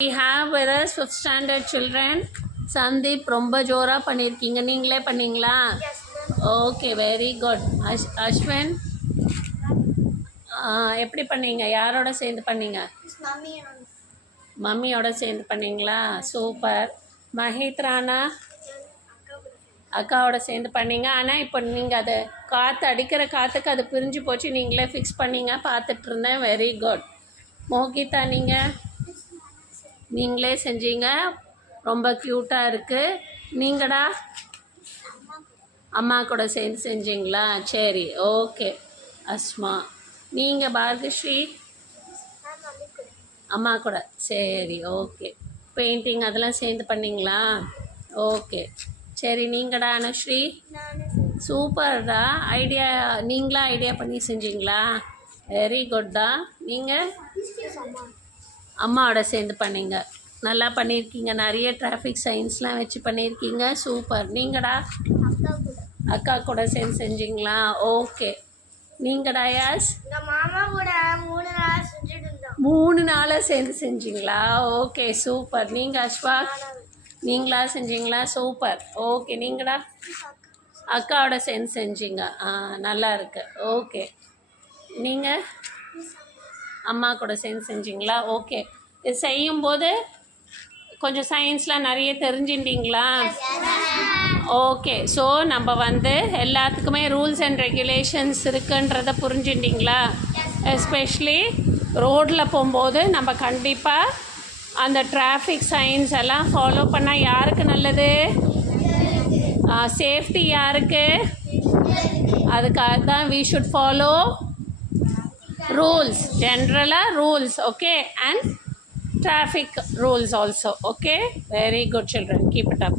We have with us 5th standard children. Sandeep ரொம்ப ஜோராக பண்ணியிருக்கீங்க. நீங்களே பண்ணீங்களா? Okay, very good. அஸ்வின் எப்படி பண்ணீங்க? யாரோட சேர்ந்து பண்ணீங்க? மம்மியோட சேர்ந்து பண்ணீங்களா? சூப்பர். மஹித்ரானா அக்காவோட சேர்ந்து பண்ணீங்க. ஆனால் இப்போ நீங்கள் அதை காற்று அடிக்கிற காற்றுக்கு அது பிரிஞ்சு போச்சு, நீங்களே ஃபிக்ஸ் பண்ணீங்க, பார்த்துட்டு இருந்தேன். Very good. மோகிதா நீங்களே செஞ்சீங்க, ரொம்ப க்யூட்டாக இருக்குது. நீங்கடா அம்மா கூட சேர்ந்து செஞ்சீங்களா? சரி, ஓகே. அஸ்மா நீங்கள்? பாரதிஸ்ரீ அம்மா கூட. சரி, ஓகே. பெயிண்டிங் அதெல்லாம் சேர்ந்து பண்ணிங்களா? ஓகே, சரி. நீங்கடா அனுஸ்ரீ? சூப்பர்டா. ஐடியா நீங்களா ஐடியா பண்ணி செஞ்சீங்களா? வெரி குட்டா. நீங்கள் அம்மாவோட சேர்ந்து பண்ணீங்க, நல்லா பண்ணியிருக்கீங்க. நிறைய டிராஃபிக் சைன்ஸ்லாம் வச்சு பண்ணியிருக்கீங்க, சூப்பர். நீங்கடா? அக்கா கூட சேர்ந்து செஞ்சீங்களா? ஓகே. நீங்கடா யாஸ்? மாமா கூட 3 நாளாக சேர்ந்து செஞ்சீங்களா? Okay, super. நீங்கள் அஸ்வா நீங்களா செஞ்சீங்களா? சூப்பர். ஓகே. நீங்கடா? அக்காவோட சேர்ந்து செஞ்சீங்க, நல்லா இருக்கு. ஓகே. நீங்கள் அம்மா கூட சேர்ந்து செஞ்சீங்களா? ஓகே. இது செய்யும்போது கொஞ்சம் சயின்ஸ்லாம் நிறைய தெரிஞ்சுட்டிங்களா? ஓகே. ஸோ நம்ம எல்லாத்துக்குமே ரூல்ஸ் அண்ட் ரெகுலேஷன்ஸ் இருக்குன்றதை புரிஞ்சுட்டிங்களா? எஸ்பெஷலி ரோட்டில் போகும்போது நம்ம கண்டிப்பாக அந்த டிராஃபிக் சைன்ஸ் எல்லாம் ஃபாலோ பண்ணால் யாருக்கு நல்லது? சேஃப்டி யாருக்கு? அதுக்காக தான் we should follow rules, general rules, okay, and traffic rules also, okay. Very good children, keep it up.